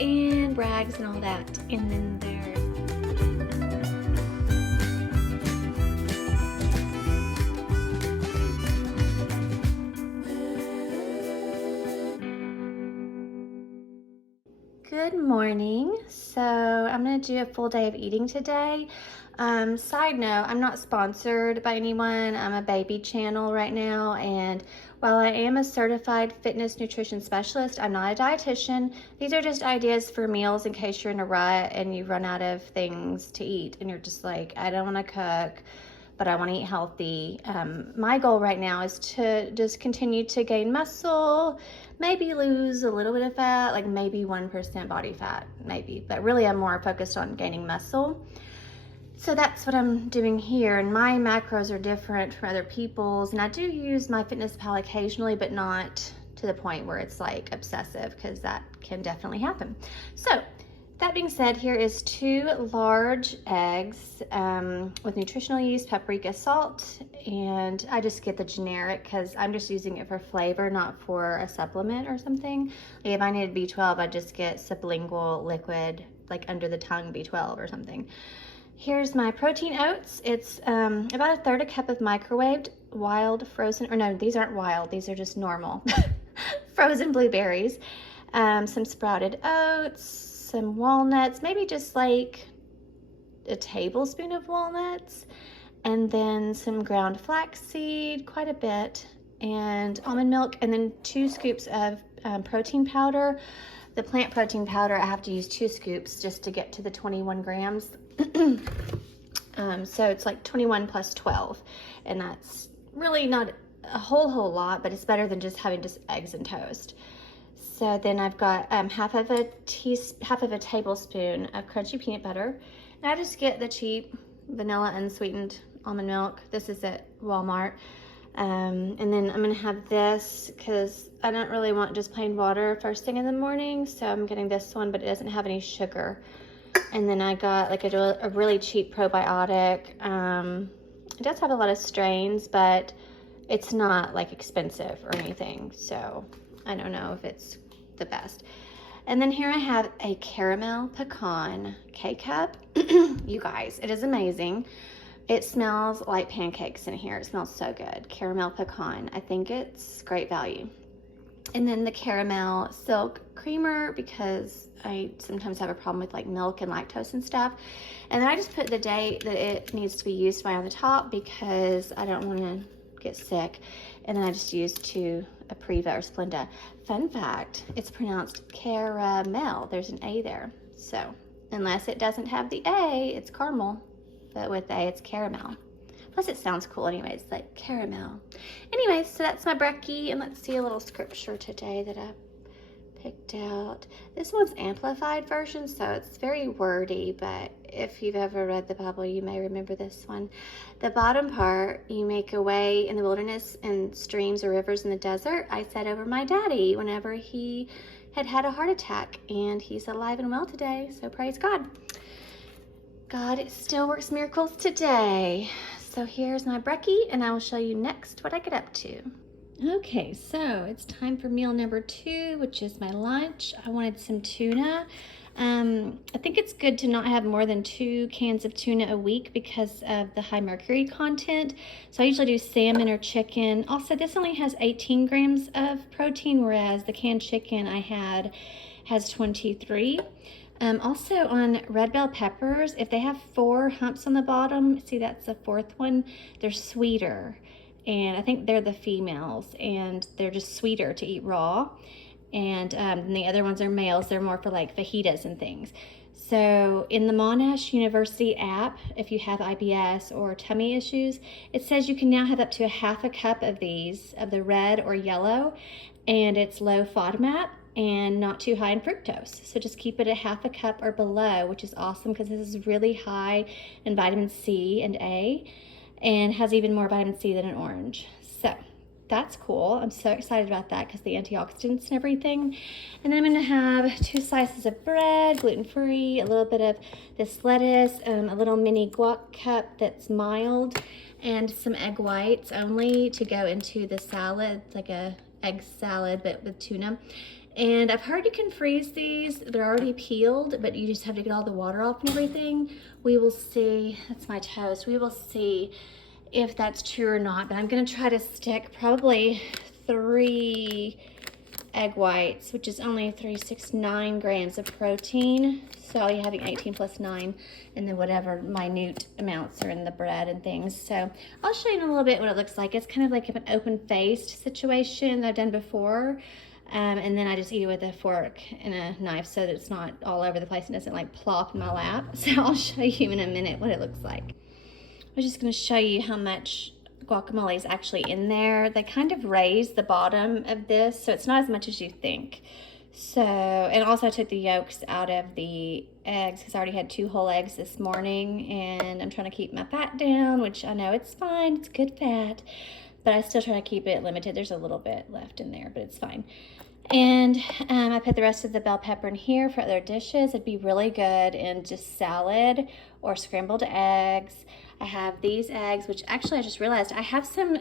and rags and all that. And then there's Good morning. So I'm gonna do a full day of eating today. Side note, I'm not sponsored by anyone. I'm a baby channel right now, and while I am a certified fitness nutrition specialist, I'm not a dietitian. These are just ideas for meals in case you're in a rut and you run out of things to eat and you're just like, I don't want to cook, but I want to eat healthy. My goal right now is to just continue to gain muscle, maybe lose a little bit of fat, like maybe 1% body fat, maybe, but really I'm more focused on gaining muscle. So that's what I'm doing here, and my macros are different from other people's, and I do use MyFitnessPal occasionally, but not to the point where it's like obsessive, because that can definitely happen. So that being said, here is 2 large eggs with nutritional yeast, paprika, salt, and I just get the generic because I'm just using it for flavor, not for a supplement or something. Like if I needed B12, I'd just get sublingual liquid, like under the tongue B12 or something. Here's my protein oats. It's about 1/3 cup of microwaved wild frozen, or no, these aren't wild, these are just normal frozen blueberries, some sprouted oats, some walnuts, maybe just like a tablespoon of walnuts, and then some ground flaxseed, quite a bit, and almond milk, and then 2 scoops of protein powder. The plant protein powder, I have to use 2 scoops just to get to the 21 grams. So it's like 21 plus 12, and that's really not a whole lot, but it's better than just having just eggs and toast. So then I've got half of a tablespoon of crunchy peanut butter, and I just get the cheap vanilla unsweetened almond milk. This is at Walmart. And then I'm gonna have this because I don't really want just plain water first thing in the morning, so I'm getting this one, but it doesn't have any sugar. And then I got like a really cheap probiotic. It does have a lot of strains, but it's not like expensive or anything, so I don't know if it's the best. And then here I have a caramel pecan K-cup. You guys, it is amazing. It smells like pancakes in here. It smells so good. Caramel pecan. I think it's great value. And then the caramel silk creamer, because I sometimes have a problem with like milk and lactose and stuff. And then I just put the date that it needs to be used by on the top because I don't want to get sick. And then I just used 2 Apriva or Splenda. Fun fact, it's pronounced caramel. There's an A there. So unless it doesn't have the A, it's caramel. But with A, it's caramel. Plus it sounds cool anyways, like caramel. Anyways, so that's my brekkie, and let's see a little scripture today that I picked out. This one's amplified version, so it's very wordy, but if you've ever read the Bible, you may remember this one. The bottom part, you make a way in the wilderness and streams or rivers in the desert. I said over my daddy whenever he had a heart attack, and he's alive and well today, so praise God. God still works miracles today. So here's my brekkie, and I will show you next what I get up to. Okay, so it's time for meal number 2, which is my lunch. I wanted some tuna. I think it's good to not have more than 2 cans of tuna a week because of the high mercury content. So I usually do salmon or chicken. Also, this only has 18 grams of protein, whereas the canned chicken I had has 23. Also on red bell peppers, if they have 4 humps on the bottom, see that's the 4th one, they're sweeter. And I think they're the females, and they're just sweeter to eat raw. And the other ones are males. They're more for like fajitas and things. So in the Monash University app, if you have IBS or tummy issues, it says you can now have up to a half a cup of these, of the red or yellow, and it's low FODMAP and not too high in fructose. So just keep it at half a cup or below, which is awesome because this is really high in vitamin C and A and has even more vitamin C than an orange. So that's cool. I'm so excited about that because the antioxidants and everything. And then I'm gonna have 2 slices of bread, gluten-free, a little bit of this lettuce, a little mini guac cup that's mild, and some egg whites only to go into the salad, like a egg salad but with tuna. And I've heard you can freeze these. They're already peeled, but you just have to get all the water off and everything. We will see. That's my toast. We will see if that's true or not. But I'm gonna try to stick probably 3 egg whites, which is only 369 grams of protein. So you're having 18 plus 9, and then whatever minute amounts are in the bread and things. So I'll show you in a little bit what it looks like. It's kind of like an open-faced situation that I've done before. And then I just eat it with a fork and a knife so that it's not all over the place and doesn't like plop in my lap. So I'll show you in a minute what it looks like. I'm just gonna show you how much guacamole is actually in there. They kind of raise the bottom of this, so it's not as much as you think. So, and also I took the yolks out of the eggs because I already had 2 whole eggs this morning, and I'm trying to keep my fat down, which I know it's fine, it's good fat, but I still try to keep it limited. There's a little bit left in there, but it's fine. And I put the rest of the bell pepper in here for other dishes. It'd be really good in just salad or scrambled eggs. I have these eggs, which actually I just realized I have some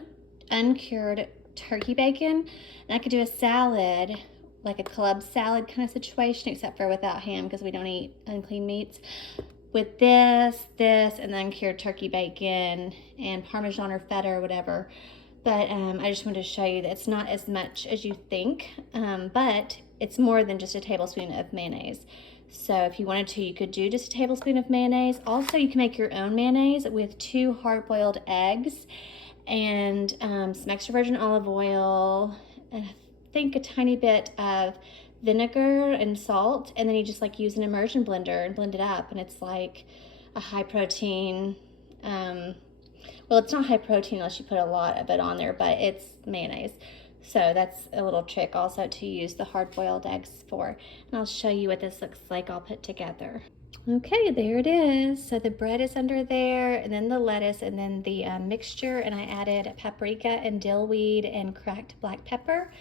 uncured turkey bacon, and I could do a salad, like a club salad kind of situation, except for without ham because we don't eat unclean meats. With this, and then uncured turkey bacon and Parmesan or feta or whatever. But I just wanted to show you that it's not as much as you think, but it's more than just a tablespoon of mayonnaise. So if you wanted to, you could do just a tablespoon of mayonnaise. Also, you can make your own mayonnaise with 2 hard-boiled eggs and some extra virgin olive oil, and I think a tiny bit of vinegar and salt, and then you just like use an immersion blender and blend it up, and it's like a high protein, well, it's not high protein unless you put a lot of it on there, but it's mayonnaise. So that's a little trick also to use the hard-boiled eggs for. And I'll show you what this looks like all put together. Okay, there it is. So the bread is under there, and then the lettuce, and then the mixture, and I added paprika and dill weed and cracked black pepper.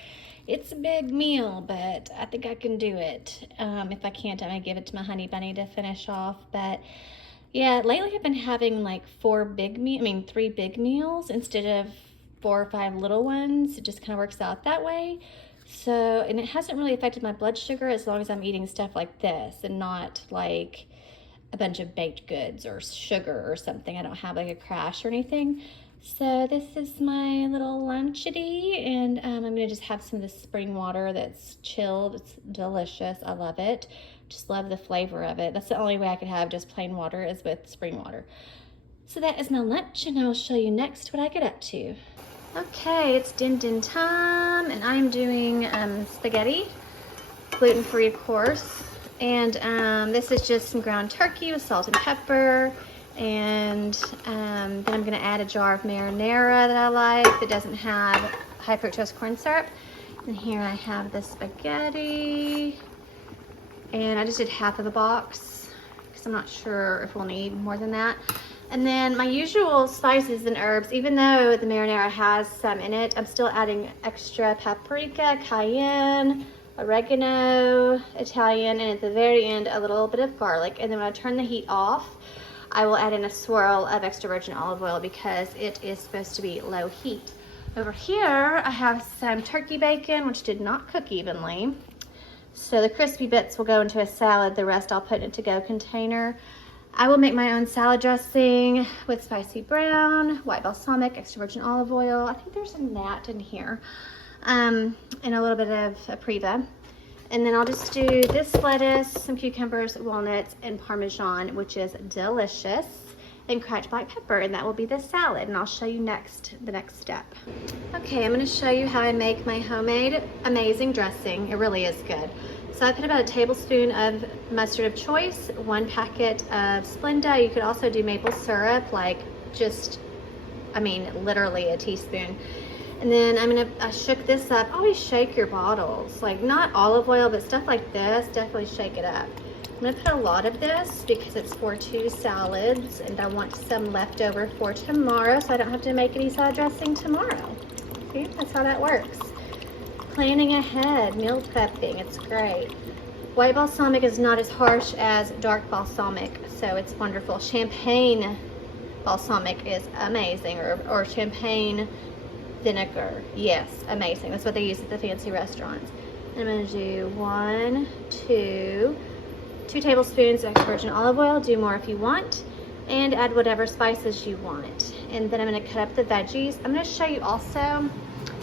It's a big meal, but I think I can do it. If I can't, I'm gonna give it to my honey bunny to finish off. But yeah, lately I've been having like 3 big meals instead of 4 or 5 little ones. It just kind of works out that way. So, and it hasn't really affected my blood sugar as long as I'm eating stuff like this and not like a bunch of baked goods or sugar or something. I don't have like a crash or anything. So this is my little lunchity, and I'm gonna just have some of the spring water that's chilled. It's delicious, I love it. Just love the flavor of it. That's the only way I could have just plain water is with spring water. So that is my lunch, and I'll show you next what I get up to. Okay, it's din time, and I'm doing spaghetti, gluten-free of course. And this is just some ground turkey with salt and pepper. And then I'm gonna add a jar of marinara that I like that doesn't have high fructose corn syrup. And here I have the spaghetti. And I just did half of the box because I'm not sure if we'll need more than that. And then my usual spices and herbs, even though the marinara has some in it, I'm still adding extra paprika, cayenne, oregano, Italian, and at the very end, a little bit of garlic. And then when I turn the heat off, I will add in a swirl of extra virgin olive oil because it is supposed to be low heat. Over here, I have some turkey bacon, which did not cook evenly. So the crispy bits will go into a salad. The rest I'll put in a to-go container. I will make my own salad dressing with spicy brown, white balsamic, extra virgin olive oil. I think there's some that in here. And a little bit of Apriva. And then I'll just do this lettuce, some cucumbers, walnuts, and Parmesan, which is delicious, and cracked black pepper, and that will be the salad. And I'll show you the next step. Okay, I'm gonna show you how I make my homemade amazing dressing. It really is good. So I put about a tablespoon of mustard of choice, 1 packet of Splenda. You could also do maple syrup, like just, literally a teaspoon. And then I shook this up. Always shake your bottles, like not olive oil, but stuff like this, definitely shake it up. I'm gonna put a lot of this because it's for 2 salads, and I want some left over for tomorrow so I don't have to make any salad dressing tomorrow. See, that's how that works. Planning ahead, meal prepping, it's great. White balsamic is not as harsh as dark balsamic, so it's wonderful. Champagne balsamic is amazing, or champagne vinegar, yes, amazing. That's what they use at the fancy restaurants. I'm gonna do 2 tablespoons of virgin olive oil. Do more if you want, and add whatever spices you want. And then I'm gonna cut up the veggies. I'm gonna show you also,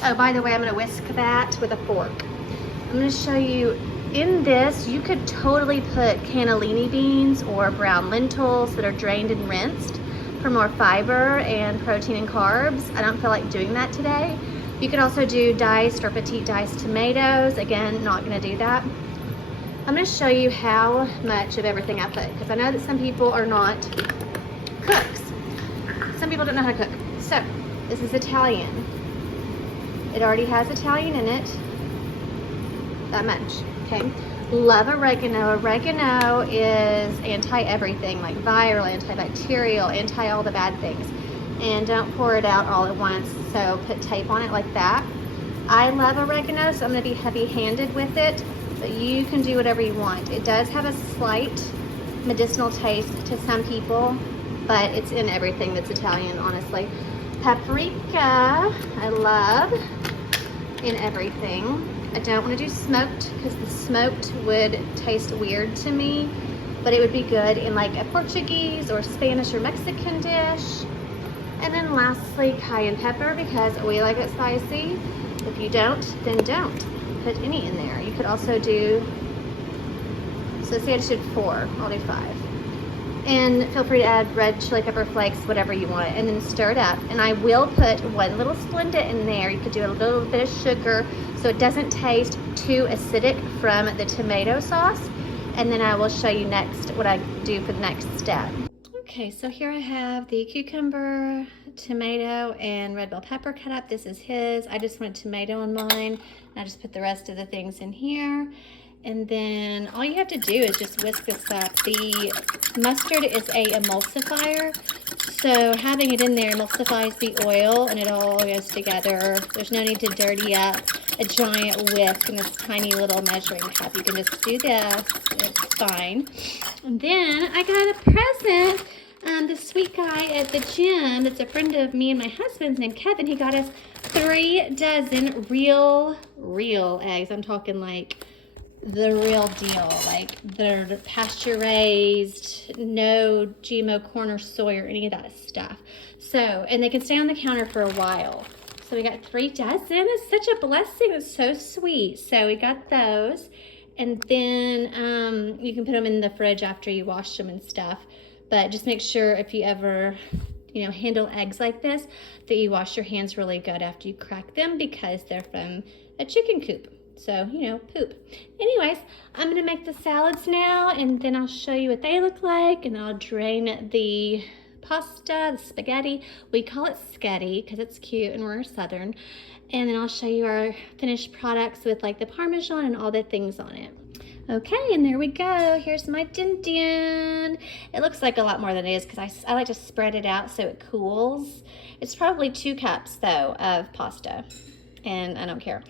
oh, by the way, I'm gonna whisk that with a fork. I'm gonna show you, in this, you could totally put cannellini beans or brown lentils that are drained and rinsed for more fiber and protein and carbs. I don't feel like doing that today. You could also do diced or petite diced tomatoes. Again, not gonna do that. I'm gonna show you how much of everything I put, because I know that some people are not cooks. Some people don't know how to cook. So, this is Italian. It already has Italian in it. That much, okay? Love oregano. Oregano is anti-everything, like viral, antibacterial, anti all the bad things. And don't pour it out all at once, so put tape on it like that. I love oregano, so I'm gonna be heavy-handed with it, but you can do whatever you want. It does have a slight medicinal taste to some people, but it's in everything that's Italian, honestly. Paprika, I love in everything. I don't want to do smoked because the smoked would taste weird to me, but it would be good in like a Portuguese or Spanish or Mexican dish. And then lastly, cayenne pepper, because we like it spicy. If you don't, then don't put any in there. You could also do, so say I just did 4, I'll do 5. And feel free to add red chili pepper flakes, whatever you want, and then stir it up. And I will put 1 little Splenda in there. You could do a little bit of sugar so it doesn't taste too acidic from the tomato sauce. And then I will show you next what I do for the next step. Okay, so here I have the cucumber, tomato, and red bell pepper cut up. This is his. I just want tomato on mine. I just put the rest of the things in here. And then all you have to do is just whisk this up. The mustard is a emulsifier, so having it in there emulsifies the oil and it all goes together. There's no need to dirty up a giant whisk in this tiny little measuring cup. You can just do this, it's fine. And then I got a present. The sweet guy at the gym, that's a friend of me and my husband's named Kevin, he got us 3 dozen real eggs. I'm talking like the real deal, like they're pasture raised, no GMO corn or soy or any of that stuff. So, and they can stay on the counter for a while. So we got 3 dozen. It's such a blessing. It's so sweet. So we got those, and then you can put them in the fridge after you wash them and stuff. But just make sure if you ever, you know, handle eggs like this, that you wash your hands really good after you crack them, because they're from a chicken coop. So, you know, poop. Anyways, I'm gonna make the salads now, and then I'll show you what they look like, and I'll drain the pasta, the spaghetti. We call it sketti because it's cute and we're Southern. And then I'll show you our finished products with like the Parmesan and all the things on it. Okay, and there we go. Here's my din din. It looks like a lot more than it is because I like to spread it out so it cools. It's probably 2 cups though of pasta, and I don't care.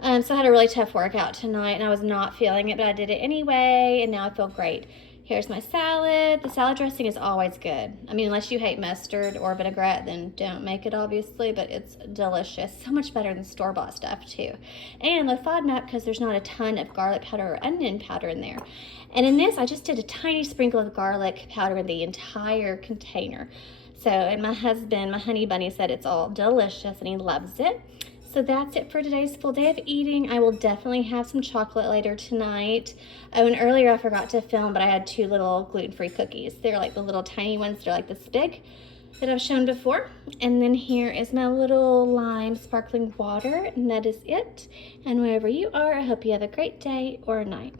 So I had a really tough workout tonight and I was not feeling it, but I did it anyway, and now I feel great. Here's my salad. The salad dressing is always good. I mean, unless you hate mustard or vinaigrette, then don't make it, obviously, but it's delicious. So much better than store-bought stuff, too. And low FODMAP because there's not a ton of garlic powder or onion powder in there. And in this, I just did a tiny sprinkle of garlic powder in the entire container. So, and my husband, my honey bunny, said it's all delicious and he loves it. So that's it for today's full day of eating. I will definitely have some chocolate later tonight. Oh, and earlier I forgot to film, but I had 2 little gluten-free cookies. They're like the little tiny ones. They're like this big that I've shown before. And then here is my little lime sparkling water, and that is it. And wherever you are, I hope you have a great day or a night.